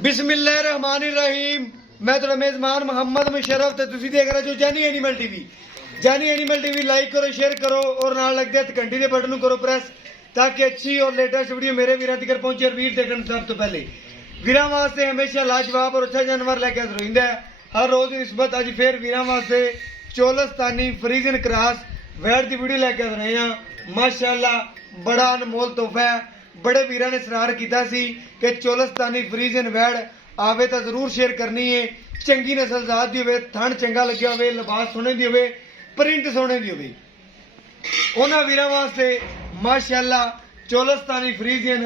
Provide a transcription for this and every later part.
बिस्मिल्लाहिर्रहमानिर्रहीम। मैं तो मेजमान मोहम्मद मुशर्रफ ते तुसी देख रहे हो जानी एनिमल टीवी। जानी एनिमल टीवी लाइक करो, शेयर करो और नाल लग दे घंटी के बटन करो प्रेस ताकि अच्छी और लेटेस्ट वीडियो मेरे वीर तक पहुंचे। और वीर देखने सब तो पहले वीर वास्ते हमेशा लाजवाब और अच्छा जानवर लेके रोइंदा है हर रोज निस्बत। अज फिर वीर वास्ते चोलस्तानी फ्रीजन क्रॉस वैट की वीडियो लेके रहे हैं। माशाअल्लाह बड़ा अनमोल तोहफा है। बड़े वीर ने सरार किया कि चोलस्तानी फ्रीजन वैड़ आवे तो जरूर शेयर करनी है। चंगी नस्ल जात की हो, थन चंगा लग्या हो, लिबास सोने की हो, प्रिंट सोने की हो, उन्होंने वीर वास्ते माशाअल्लाह चोलस्तानी फ्रीजन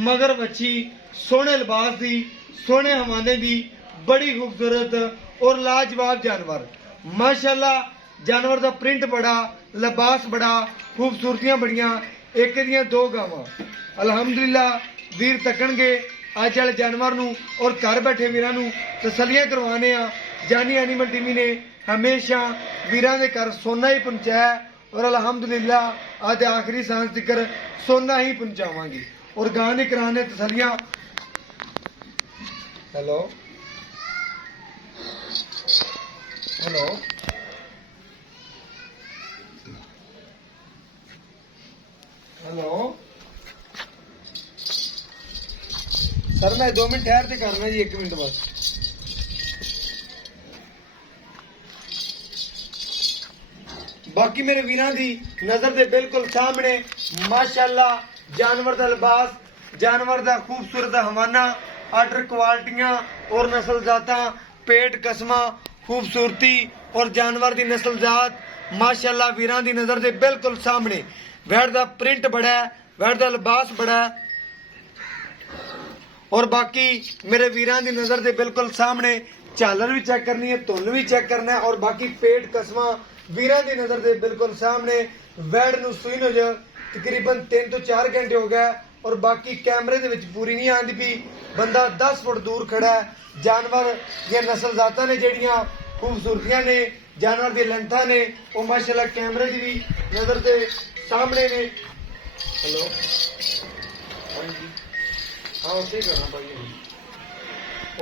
मगर बच्ची सोने लिबास की सोने हवाने की बड़ी खूबसूरत और लाजवाब जानवर। माशाअल्लाह जानवर का प्रिंट बड़ा, लिबास बड़ा, खूबसूरतियां बड़िया। एक दियां दो गावां अलहमदुलिल्लाह वीर तकणगे अज वाले जानवर नूं और घर बैठे वीरां नूं तसल्लियां करवाने आ। जानी एनिमल टीवी ने हमेशा वीरां दे घर सोना ही पहुंचाया और अलहमदुलिल्लाह आज आखिरी सांस तक सोना ही पहुंचावांगे और गाने कराने तसल्लियां। हेलो हेलो हेलो सर मैं 2 मिनट ठहर के करना जी, 1 मिनट बस। बाकी मेरे वीरां दी नजर दे बिल्कुल सामने माशाअल्लाह जानवर दा लिबास, जानवर दा खूबसूरत हवाना, आर्डर क्वालिटियां और नस्ल जातां, पेट कसमा खूबसूरती और जानवर दी नस्ल जात माशाअल्लाह वीरां दी नजर दे बिल्कुल सामने। वैड़ दा प्रिंट बड़ा है, वैड़ दा लिबास बड़ा है और बाकी मेरे वीरां दी नजर दे बिल्कुल सामने झालर भी चेक करनी है, धुन भी चेक करना है और बाकी पेट कसमा वीरां दी नजर दे बिल्कुल सामने। वैड़ नूं सूई नूं तकरीबन 3 तो 4 घंटे हो गए और बाकी कैमरे दे विच पूरी नहीं आंदी पई। बंदा 10 फुट दूर खड़ा है। जानवर दी नस्ल जातां ने जेहड़ियां खूबसूरतियां ने, जानवर दी लेंथां ने वो माशाअल्लाह कैमरे दी भी नजर दे सामने ने। हेलो हाँ जी, हाँ उसे करना भाई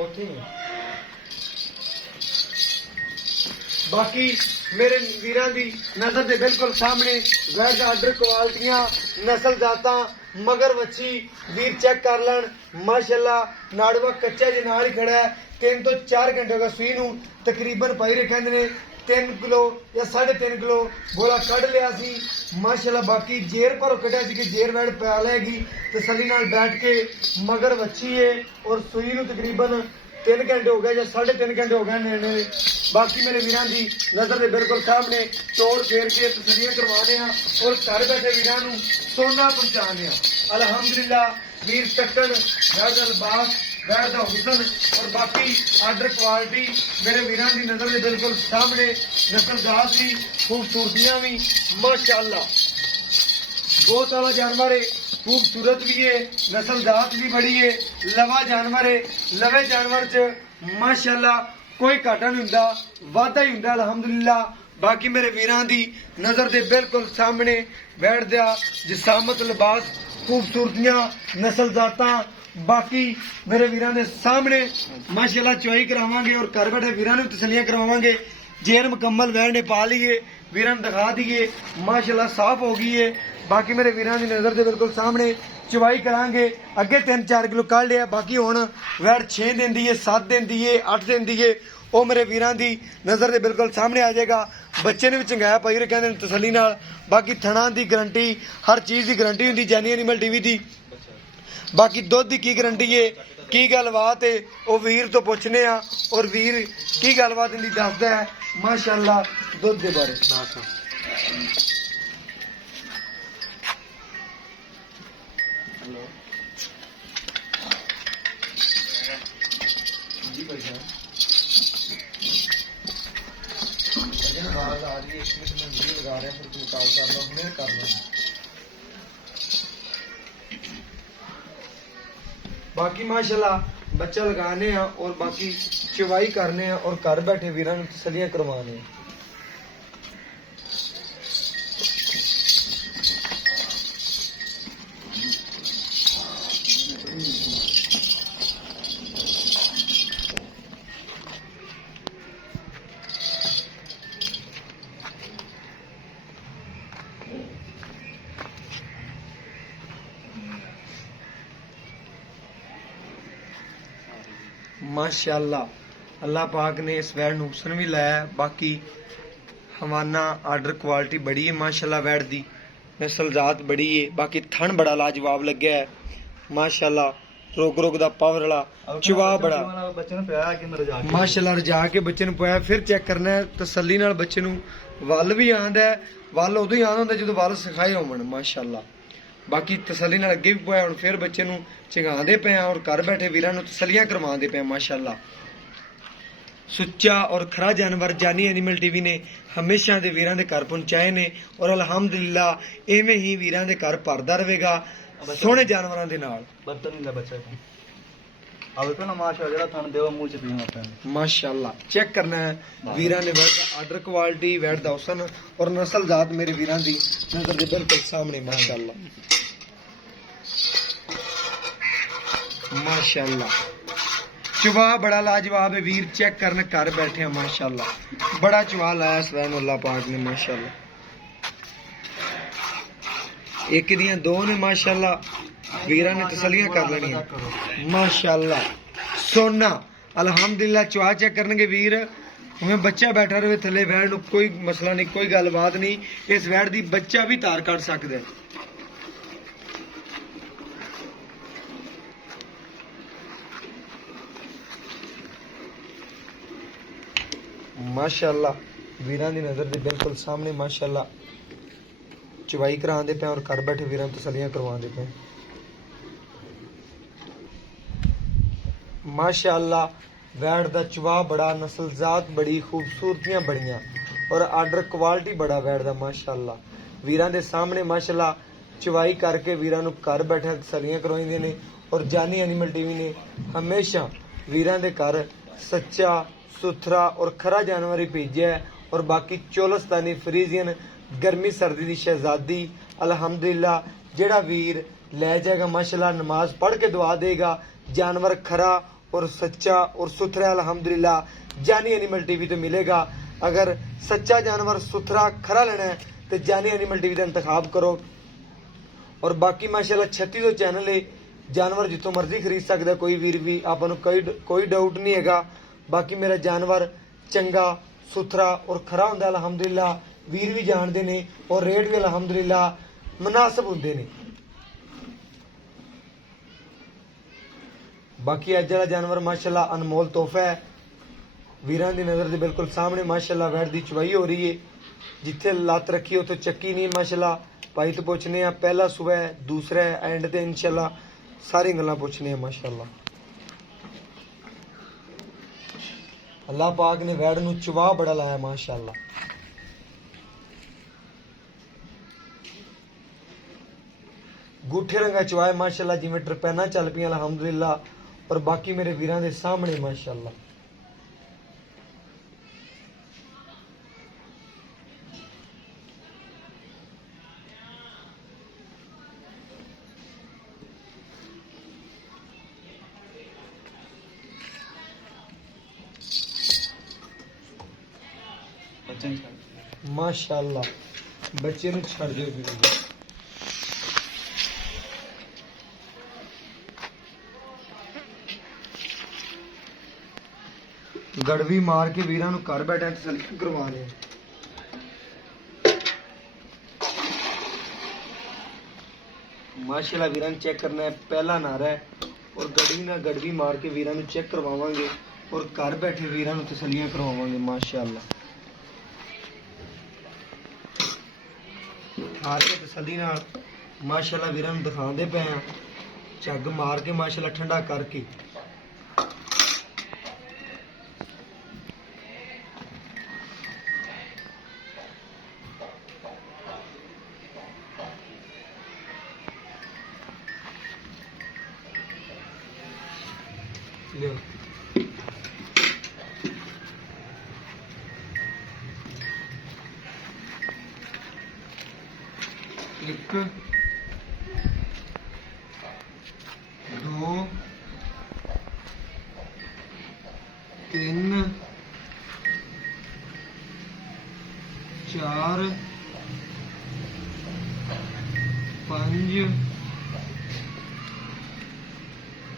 उसे। बाकी मेरे वीरां दी नजर दे बिल्कुल सामने वैड आर्डर क्वालिटियां, नस्ल जातां, मगर वच्छी वीर चेक कर लैन। माशाअल्लाह नाड़वा कच्चा जे नाल ही खड़ा है। 3 तो 4 घंटे हो गए सूई नूं तकरीबन पाई रखे ने 3 किलो या 3.5 किलो गोला कढ़ लिया सी माशाअल्लाह। बाकी जेर पर कढ़िया सी कि जेर वैड पा लेगी तसल्ली नाल बैठ के। मगर वच्छी है और सूई नूं तकरीबन 3 घंटे हो गए या 3.5 घंटे हो गए ने। बाकी मेरे वीरां दी नजर दे बिल्कुल सामने तोड़ फेर के तसल्लियां करवाने और घर बैठे वीरां नूं सोना पहुंचाने। अलहमदुलिल्लाह वीर तकन वैद लिबास, वैद हुसन और बाकी आर्डर क्वालिटी मेरे वीरां दी नजर दे बिल्कुल सामने। नस्ल जात भी, खूबसूरतियां भी माशाअल्लाह बहुत सारा जानवर है, खूबसूरत भी है, नस्ल जात भी बड़ी है, लवा जानवर है। लवे जानवर च माशाअल्लाह कोई घाटा नहीं हुंदा, वाधा ही हुंदा अलहमदुलिल्लाह। बाकी मेरे वीरां दी नजर दे बिल्कुल सामने वैड़ दा जिसामत, लिबास, खूबसूरतियां, नस्ल जातां बाकी मेरे वीरां दे सामने माशाअल्लाह चुआई करावांगे और घर बैठे वीरां नूं तसल्लियां करवावांगे। जेर मुकम्मल वैड़ ने पा ली है, वीरां नूं दिखा दिए माशाअल्लाह साफ हो गई है। बाकी मेरे वीरां दी नजर दे बिल्कुल सामने चुवाई करांगे। अगे 3-4 किलो कढ़ लिया, बाकी हुण वैड़ 6 दिन दी है, 7 दिन दी है, 8 दिन दी है, वो मेरे वीरां दी नजर दे बिल्कुल सामने आ जाएगा। बच्चे ने भी चंगाया पाई रखे ने तसल्ली नाल। बाकी थणा दी गारंटी, हर चीज़ की गारंटी हुंदी जानी एनिमल टीवी दी। बाकी दुध की गारंटी है, की गलबात है वो वीर तो पुछने आ और वीर की गलबात इनकी दसदा है माशाअल्लाह दुध के बारे। जी भाई साहब आ रही है, 1 मिनट में वीडियो लगा रहे हैं, फिर तुम कॉल कर लो, हमने कर लो। बाकी माशाल्लाह बच्चा लगाने हैं और बाकी चुवाई करने हैं और घर बैठे वीरां नूं तसल्लियां करवाने हैं। माशाअल्लाह, अल्लाह पाक ने इस वैड़ नूं हुस्न भी लाया। बाकी हवाना आर्डर क्वालिटी बड़ी है माशाअल्लाह, वैड़ दी नस्ल जात बड़ी है। बाकी थन बड़ा लाजवाब लग्या है माशाअल्लाह, रोग रोग दा पावर वाला चुवा बड़ा माशाअल्लाह। रजा के बच्चे नूं पाया, फिर चेक करना है तसल्ली नाल। बच्चे नूं वल भी आंदा है, वल उदों ही आंदा हुंदा जदों वल सिखाए होवन माशाअल्लाह। बाकी तसल्ली नाल अगे भी पाया, हुण फिर बच्चे नूं चंगांदे पे हैं और घर बैठे वीरां नूं तसल्लियां करवांदे पे हैं माशाअल्लाह। सुच्चा और खरा जानवर जानी एनिमल टीवी ने हमेशा दे वीरां दे घर पहुंचाए ने और अल्हम्दुलिल्लाह इवें ही वीरां दे घर भरदा रहेगा सोहणे जानवरां दे नाल। माशाअल्लाह चेक करना है वीरां ने वैड़ दा आर्डर क्वालिटी, वैड़ दा हुस्न और नस्ल जात मेरे वीरां दी नजर दे बिल्कुल सामने माशाअल्लाह। माशाअल्लाह चुवा बड़ा लाजवाब है वीर, चेक करने घर बैठे हैं माशाअल्लाह। बड़ा चुवा लाया सवैन अल्लाह पाक ने माशाअल्लाह। एक दियां दो ने माशाअल्लाह, वीरां ने तसल्लियां कर लेनियां माशाअल्लाह। सोना अल्हम्दुलिल्लाह चुवा चेक करनगे वीर, हमें बच्चा बैठा रहे थले वैड़ नूं कोई मसला नहीं, कोई गलबात नहीं। इस वैड़ दी बच्चा भी तार कट सकदा है। माशाअल्लाह वीरां दी नजर दे बिल्कुल सामने माशाअल्लाह चवाई करांदे पे और घर बैठे वीरां तसल्लियां करवांदे पे माशाअल्लाह। वैड़ दा चवा बड़ा, नस्ल जात बड़ी, खूबसूरतियां बड़ियां और आर्डर क्वालिटी बड़ा वैड़ दा माशाअल्लाह। वीरां दे सामने माशाअल्लाह चवाई करके वीरां नूं घर बैठे तसल्लियां करवाइंदे ने और जानी एनिमल टीवी ने हमेशा वीरां दे घर सच्चा सुथरा और खरा जानवर ही भेजा है। और बाकी चोलस्तानी फ्रीजियन गर्मी सर्दी दी शहजादी अल्हम्दुलिल्लाह जेड़ा वीर ले जाएगा माशाअल्लाह, नमाज पढ़ के दुआ देगा, जानवर खरा और सच्चा और सुथरा अल्हम्दुलिल्लाह जानी एनिमल टीवी तो मिलेगा। अगर सच्चा जानवर सुथरा खरा लेना है तो जानी एनिमल टीवी का इंतखाब करो। और बाकी माशाअल्लाह 3600 चैनल है, जानवर जितों मर्जी खरीद सकता है कोई वीर भी, आपको कोई डाउट नहीं है। बाकी मेरा जानवर चंगा सुथरा और खरा हुंदा अल्हम्दुलिल्लाह, वीर भी जानते ने और रेट भी अल्हम्दुलिल्लाह मुनासिब हुंदे ने। बाकी अज वाला जानवर माशाअल्लाह अनमोल तोहफा है, वीरां दी नजर दे बिल्कुल सामने माशाअल्लाह वैड़ दी चवाई हो रही है। जिथे लत रखी उतो चक्की नहीं माशाअल्लाह। भाई तो पुछने आ पहला सुबह है, दूसरा है, एंड ते इंशाअल्लाह सारी गल्लां पुछने आ माशाअल्लाह। अल्लाह पाक ने वैड़ नूं चवा बड़ा लाया माशाअल्लाह। गुठे रंगा चवाए माशाअल्लाह, जिवें टरपैना चल पियां अल्हम्दुलिल्लाह। और बाकी मेरे वीरां दे सामने माशाअल्लाह। माशाअल्लाह बच्चे नूं छड़ दिओ वीर। गड़वी मार के वीरां नूं घर बैठे तसल्ली करवा दे। माशाअल्लाह वीरां नूं चेक करना है, पहला नारा है और गड़वी मार के वीरां नूं चेक करवावांगे और घर बैठे वीरां नूं तसल्लियां करवावांगे माशाअल्लाह। आके तसल्ली नाल माशाअल्लाह वीरां नूं दिखांदे पे हैं, झग मार के माशाअल्लाह ठंडा करके। लियो एक दो तीन चार पांच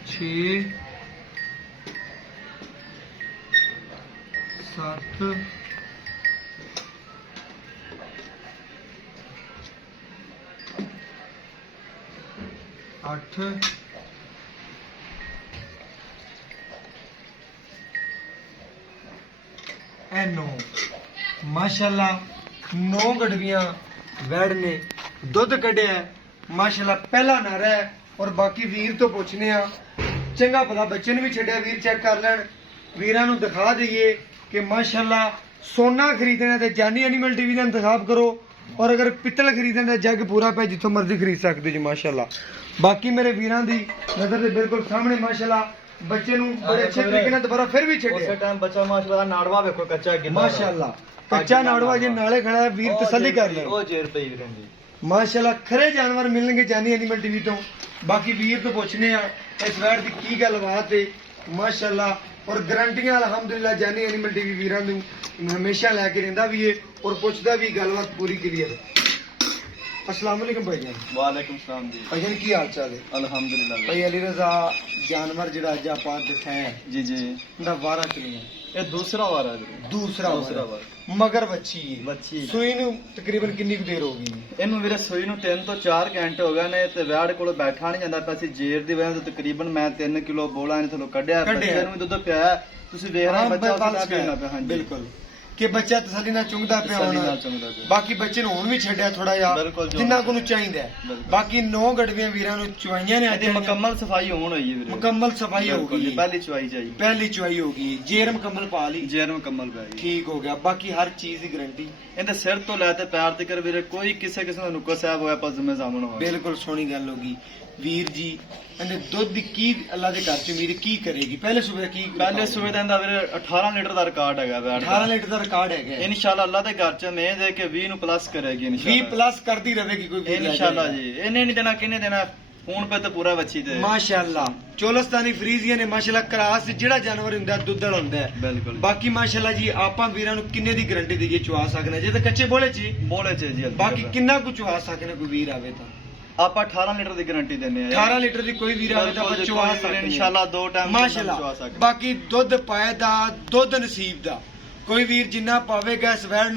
छे 7 8 ਇਹ 9 ਮਾਸ਼ਾਅੱਲਾ 9 ਗੜਵੀਆਂ ਵੈੜ ਨੇ ਦੁੱਧ ਕੱਢਿਆ ਹੈ। ਮਾਸ਼ਾਅੱਲਾ ਪਹਿਲਾ ਨਾਰਾ ਹੈ। ਔਰ ਬਾਕੀ ਵੀਰ ਤੋਂ ਪੁੱਛਨੇ ਆ ਚੰਗਾ ਭਲਾ ਬੱਚੇ ਨੂੰ ਵੀ ਛੱਡਿਆ, ਵੀਰ ਚੈੱਕ ਕਰ ਲੈਣ, ਵੀਰਾਂ ਨੂੰ ਦਿਖਾ ਦਈਏ ਕਿ ਮਾਸ਼ਾਅੱਲਾ ਸੋਨਾ ਖਰੀਦਣਾ ਤੇ ਜਾਨੀ ਐਨੀਮਲ ਟੀਵੀ ਦਾ ਇੰਤਖਾਬ ਕਰੋ। ਔਰ ਅਗਰ ਪਿੱਤਲ ਖਰੀਦਣਾ ਤਾਂ ਜੱਗ ਪੂਰਾ ਪਿਆ, ਜਿੱਥੋਂ ਮਰਜ਼ੀ ਖਰੀਦ ਸਕਦੇ ਜੀ ਮਾਸ਼ਾਅੱਲਾ। ਬਾਕੀ ਮੇਰੇ ਵੀਰਾਂ ਦੀ ਨਜ਼ਰ ਦੇ ਬਿਲਕੁਲ ਸਾਹਮਣੇ ਮਾਸ਼ਾਅੱਲਾ ਬੱਚੇ ਨੂੰ ਬੜੇ ਅੱਛੇ ਤਰੀਕੇ ਨਾਲ ਦੁਬਾਰਾ ਫਿਰ ਵੀ ਛੱਡਿਆ। ਉਸੇ ਟਾਈਮ ਬੱਚਾ ਮਾਸ਼ਾਅੱਲਾ ਨਾੜਵਾ ਵੇਖੋ ਕੱਚਾ ਕਿੰਨਾ ਮਾਸ਼ਾਅੱਲਾ ਕੱਚਾ ਨਾੜਵਾ ਜੇ ਨਾਲੇ ਖੜਾ ਹੈ, ਵੀਰ ਤਸੱਲੀ ਕਰ ਲੈ। ਉਹ ਜੇਰ ਪਈ ਰਹਿੰਦੀ ਮਾਸ਼ਾਅੱਲਾ ਖਰੇ ਜਾਨਵਰ ਮਿਲਣਗੇ ਜਾਨੀ ਐਨੀਮਲ ਟੀਵੀ ਤੋਂ। ਬਾਕੀ ਵੀਰ ਤੋਂ ਪੁੱਛਨੇ ਆ ਇਸ ਵੈੜ ਦੀ ਕੀ ਗੱਲਬਾਤ ਹੈ ਮਾਸ਼ਾਅੱਲਾ। ਔਰ ਗਰੰਟੀਆਂ ਅਲਹਮਦੁਲਿਲਾ ਜਾਨੀ ਐਨੀਮਲ ਟੀਵੀ ਵੀਰਾਂ ਨੂੰ ਹਮੇਸ਼ਾ ਲੈ ਕੇ ਰਹਿੰਦਾ ਵੀ ਹੈ ਔਰ ਪੁੱਛਦਾ ਵੀ ਗੱਲਬਾਤ ਪੂਰੀ ਕਲੀਅਰ। अस्सलाम वालेकुम भाईजान। वालेकुम सलाम जी। भाईजान की हाल चाल है? अल्हम्दुलिल्लाह भाई अली रजा जानवर ਜਿਹੜਾ ਅੱਜ ਆਪਾਂ ਦਿਖਾਇਆ ਹੈ जी जी ਉਹਦਾ ਵਾਰਾ ਕਿੰਨੀ ਹੈ? ये दूसरा वारा है ਦੂਸਰਾ दूसरा ਵਾਰਾ वारा ਮਗਰ ਬੱਚੀ ਹੈ। ਬੱਚੀ। ਸੂਈ ਨੂੰ ਤਕਰੀਬਨ ਕਿੰਨੀ ਕੁ ਦੇਰ ਹੋ ਗਈ? ਇਹਨੂੰ ਵੀਰੇ ਸੂਈ ਨੂੰ 3 ਤੋਂ 4 ਘੰਟੇ ਹੋ ਗਏ ਨੇ ਤੇ ਵੈੜ ਕੋਲ ਬੈਠਾ ਨਹੀਂ ਜਾਂਦਾ ਪਿਆ ਸੀ। ਜੇਰ ਦੀ ਵਜ੍ਹਾ ਤੋਂ ਤਕਰੀਬਨ ਮੈਂ 3 ਕਿਲੋ ਬੋਲਾ ਇਹਨੇ ਥੱਲੋਂ ਕੱਢਿਆ। ਬੱਚੇ ਨੂੰ ਵੀ ਦੁੱਧ ਪਿਆ, ਤੁਸੀਂ ਵੇਖ ਰਹੇ ਬੱਚਾ ਉਸਦਾ ਪੀਣਾ ਪਿਆ। ਹਾਂਜੀ ਬਿਲਕੁਲ ਕਿ ਬੱਚਾ ਤਸੱਲੀ ਨਾਲ ਚੁੰਗਦਾ ਪਿਆ ਤਸੱਲੀ ਨਾਲ ਹੋਣਾ। ਚੁੰਗਦਾ ਪਿਆ। ਬਾਕੀ ਬੱਚੇ ਨੂੰ ਹੁਣ ਵੀ ਛੱਡਿਆ ਥੋੜਾ ਜਿਹਾ ਬਿਲਕੁਲ ਜੋ ਜਿੰਨਾ ਕੁ ਨੂੰ ਚਾਹੀਦਾ ਹੈ। ਬਿਲਕੁਲ। ਬਾਕੀ 9 ਗੜਵੀਆਂ ਵੀਰਾਂ ਨੂੰ ਚੁਆਈਆਂ ਨੇ ਅੱਜ ਇਹਦੀ ਮੁਕੰਮਲ ਸਫਾਈ ਹੋਣ ਹੋਈ ਹੈ ਵੀਰੇ। ਮੁਕੰਮਲ ਸਫਾਈ ਹੋ ਬਿਲਕੁਲ ਗਈ ਜੀ, ਪਹਿਲੀ ਚੁਆਈ ਚਾਹੀ ਪਹਿਲੀ ਚੁਆਈ ਹੋ ਗਈ, ਜੇਰ ਮੁਕੰਮਲ ਪਾ ਲਈ, ਜੇਰ ਮੁਕੰਮਲ ਪੈ ਗਈ। ਠੀਕ ਹੋ ਗਿਆ। ਬਾਕੀ ਹਰ ਚੀਜ਼ ਦੀ ਗਾਰੰਟੀ ਇਹਦੇ ਸਿਰ ਤੋਂ ਲੈ ਤੇ ਪੈਰ ਤੱਕ ਵੀਰੇ ਕੋਈ ਕਿਸੇ ਦਾ ਨੁਕਰ ਸਾਹਿਬ ਹੋਇਆ ਪਰ ਜ਼ਿੰਮੇ ਸਾਹਮਣੇ ਹੋਇਆ। ਬਿਲਕੁਲ ਸੋਹਣੀ ਗੱਲ ਹੋ ਗਈ। ਵੀਰ ਜੀ ਇਹਨੇ ਦੁੱਧ ਦੀ ਕੀ ਅੱਲਾ ਦੇ ਘਰ ਚ ਉਮੀਦ ਕੀ ਕਰੇਗੀ? ਪਹਿਲੇ ਸੂਬੇ ਕੀ ਪਹਿਲੇ ਸੂਏ ਦਾ ਇਹਦਾ ਵੀਰੇ 18 ਲੀਟਰ ਦਾ ਰਿਕਾਰਡ ਹੈਗਾ ਵੈੜ ਦਾ। 18 ਲੀਟਰ ਦਾ ਰਿਕਾਰਡ ਹੈਗਾ ਹੈ। ਇਨਸ਼ਾਅੱਲਾ ਅੱਲਾ ਦੇ ਘਰ ਚ ਮੈਂ ਦੇ ਕੇ 20 ਨੂੰ ਪਲੱਸ ਕਰੇਗੀ 20 ਇਨਸ਼ਾਅੱਲਾ। ਪਲੱਸ ਕਰਦੀ ਰਹੇਗੀ ਕੋਈ ਵੀਰ ਲੈ ਇਨਸ਼ਾਅੱਲਾ ਜਾਏਗਾ। ਜੀ। ਇਹਨੇ ਨਹੀਂ ਦੇਣਾ, ਕਿਹਨੇ ਦੇਣਾ? ਫੋਨ ਪੇ ਤੇ ਪੂਰਾ ਬੱਚੀ ਤੇ ਮਾਸ਼ਾਅੱਲਾ ਚੋਲਸਤਾਨੀ ਫਰੀਜ਼ੀਆਂ ਨੇ ਮਾਸ਼ਾਅੱਲਾ ਕਰਾਸ ਜਿਹੜਾ ਜਾਨਵਰ ਹੁੰਦਾ ਦੁੱਧ ਵਾਲਾ ਹੁੰਦਾ ਹੈ। ਬਿਲਕੁਲ। ਬਾਕੀ ਮਾਸ਼ਾਅੱਲਾ ਜੀ ਆਪਾਂ ਵੀਰਾਂ ਨੂੰ ਕਿੰਨੇ ਦੀ ਗਾਰੰਟੀ ਦੇਈਏ ਚੁਆ ਸਕਨੇ? ਜੇ ਤਾਂ ਕੱਚੇ ਬੋਲੇ ਚ ਹੀ, ਬੋਲੇ ਚ ਜੀ। ਬਾਕੀ ਕਿੰਨਾ ਕੁ ਚੁਆ ਸਕਨੇ ਕੋਈ ਵੀਰ ਆਵੇ ਤਾਂ? ਆਪਾਂ 18 ਲੀਟਰ ਦੀ ਗਾਰੰਟੀ ਦਿੰਨੇ ਆ। 18 ਲੀਟਰ ਦੀ ਕੋਈ ਵੀਰ ਆਵੇ ਤਾਂ ਆਪਾਂ ਚੁਆ ਸਕਨੇ ਇਨਸ਼ਾਅੱਲਾ 2 ਟਾਈਮ ਮਾਸ਼ਾਅੱਲਾ। ਬਾਕੀ ਦੁੱਧ ਪਾਏ ਦਾ ਦੁੱਧ ਨਸੀਬ ਦਾ ਕੋਈ ਵੀਰ ਜਿੰਨਾ ਪਾਵੇਗਾ ਇਸ ਵੈੜ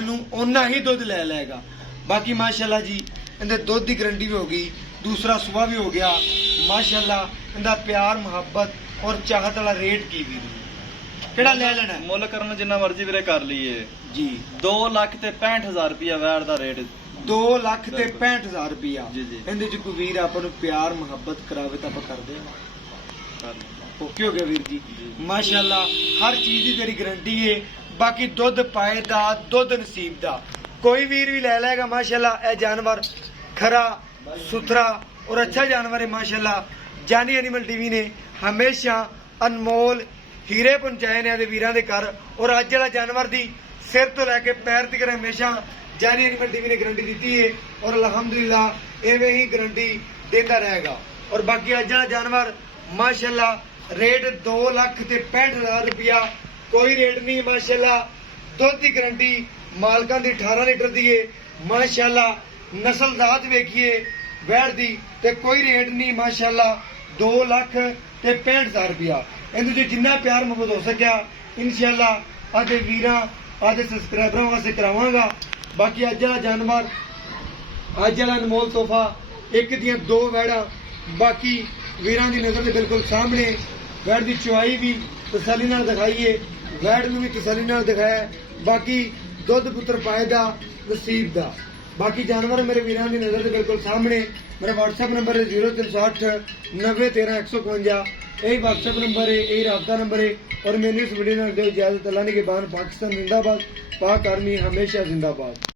ਨੂੰ ਓਨਾ ਹੀ ਦੁੱਧ ਲੈ ਲਏਗਾ। ਬਾਕੀ ਮਾਸ਼ਾਅੱਲਾ ਜੀ ਇਹਦੇ ਦੁੱਧ ਦੀ ਗਾਰੰਟੀ ਵੀ ਹੋ ਗਈ, ਦੂਸਰਾ ਸੁਬਾ ਵੀ ਹੋ ਗਿਆ ਮਾਸ਼ਾਅੱਲਾ। ਇਹਦਾ ਪਿਆਰ ਮੁਹੱਬਤ ਔਰ ਚਾਹਤ ਵਾਲਾ ਰੇਟ ਕੀ ਵੀਰ ਕਿਹੜਾ ਲੈ ਲੈਣਾ? ਮੁੱਲ ਕਰਨ ਨੂੰ ਜਿੰਨਾ ਮਰਜ਼ੀ ਵੀਰੇ ਕਰ ਲਈਏ ਜੀ 2 ਲੱਖ ਤੇ 65,000 ਰੁਪਇਆ ਵੈੜ ਦਾ ਰੇਟ। 2 ਲੱਖ ਤੇ 65,000 ਰੁਪਇਆ। ਜੀ ਜੀ। ਇਹਦੇ ਚ ਕੋਈ ਵੀਰ ਆਪਾਂ ਨੂੰ ਪਿਆਰ ਮੁਹੱਬਤ ਕਰਾਵੇ ਤਾਂ ਆਪਾਂ ਕਰਦੇ ਹਾਂ। ਓਕੇ ਹੋ ਗਿਆ ਵੀਰ ਜੀ। ਮਾਸ਼ਾਅੱਲਾ ਹਰ ਚੀਜ਼ ਦੀ ਤੇਰੀ ਗਾਰੰਟੀ ਹੈ। ਬਾਕੀ ਦੁੱਧ ਪਾਏ ਦਾ ਦੁੱਧ ਨਸੀਬ ਦਾ ਕੋਈ ਵੀਰ ਵੀ ਲੈ ਲਏਗਾ ਮਾਸ਼ਾਅੱਲਾ। ਇਹ ਜਾਨਵਰ ਖਰਾ ਸੁਥਰਾ ਔਰ ਅੱਛਾ ਜਾਨਵਰ ਹੈ ਮਾਸ਼ਾਅੱਲਾ। ਜਾਨੀ ਐਨੀਮਲ ਟੀਵੀ ਨੇ ਹਮੇਸ਼ਾ ਅਨਮੋਲ ਹੀਰੇ ਪਹੁੰਚਾਏ ਨੇ ਇਹਦੇ ਵੀਰਾਂ ਦੇ ਘਰ। ਔਰ ਅੱਜ ਵਾਲਾ ਜਾਨਵਰ ਦੀ ਸਿਰ ਤੋਂ ਲੈ ਕੇ ਪੈਰ ਤੱਕ ਹਮੇਸ਼ਾ ਜਾਨੀ ਐਨੀਮਲ ਟੀਵੀ ਨੇ ਗਾਰੰਟੀ ਦਿੱਤੀ ਹੈ ਔਰ ਅਲਹਮਦੁਲਿਲਾ ਐਵੇਂ ਹੀ ਗਾਰੰਟੀ ਦਿੰਦਾ ਰਹੇਗਾ। ਔਰ ਬਾਕੀ ਅੱਜ ਵਾਲਾ ਜਾਨਵਰ ਮਾਸ਼ਾਅੱਲਾ ਰੇਟ 2 ਲੱਖ ਤੇ 65,000 ਰੁਪਇਆ ਕੋਈ ਰੇਟ ਨਹੀਂ ਮਾਸ਼ਾਅੱਲਾ। ਦੁੱਧ ਦੀ ਗਾਰੰਟੀ ਮਾਲਕਾਂ ਦੀ 18 ਲੀਟਰ ਦੀ ਹੈ ਮਾਸ਼ਾਅੱਲਾ। ਨਸਲ ਜ਼ਾਤ ਵੇਖੀਏ ਵੈੜ ਦੀ ਤੇ ਕੋਈ ਰੇਟ ਨਹੀਂ ਮਾਸ਼ਾਅੱਲਾ। 2 ਲੱਖ ਤੇ 65,000 ਰੁਪਇਆ ਇਹਦੇ ਚ ਜਿੰਨਾ ਪਿਆਰ ਮੁਹੱਬਤ ਹੋ ਸਕਿਆ ਇਨਸ਼ਾਅੱਲਾ ਆਦੇ ਵੀਰਾਂ ਆਦੇ ਸਬਸਕ੍ਰਾਈਬਰਾਂ ਵਾਸਤੇ ਕਰਾਵਾਂਗਾ। ਬਾਕੀ ਅੱਜ ਵਾਲਾ ਜਾਨਵਰ ਅੱਜ ਵਾਲਾ ਅਨਮੋਲ ਤੋਹਫਾ ਇੱਕ ਦੀਆਂ 2 ਵੈੜਾਂ ਬਾਕੀ ਵੀਰਾਂ ਦੀ ਨਜ਼ਰ ਦੇ ਬਿਲਕੁਲ ਸਾਹਮਣੇ। ਵੈੜ ਦੀ ਚੁਆਈ ਵੀ ਤਸੱਲੀ ਨਾਲ ਦਿਖਾਈਏ, ਵੈੜ ਨੂੰ ਵੀ ਤਸੱਲੀ ਨਾਲ ਦਿਖਾਇਆ। ਬਾਕੀ ਦੁੱਧ ਪੁੱਤਰ ਪਾਏ ਦਾ ਨਸੀਬ ਦਾ ਬਾਕੀ ਜਾਨਵਰ ਮੇਰੇ ਵੀਰਾਂ ਦੀ ਨਜ਼ਰ ਦੇ ਬਿਲਕੁਲ ਸਾਹਮਣੇ। ਮੇਰਾ WhatsApp ਨੰਬਰ ਹੈ 0360 9013 151। यही व्हाट्सएप नंबर है, यही राब्ता नंबर है। और मैंने इस वीडियो में दो इजाजत अल्लाह ने के बाद पाकिस्तान जिंदाबाद, पाक आर्मी हमेशा जिंदाबाद।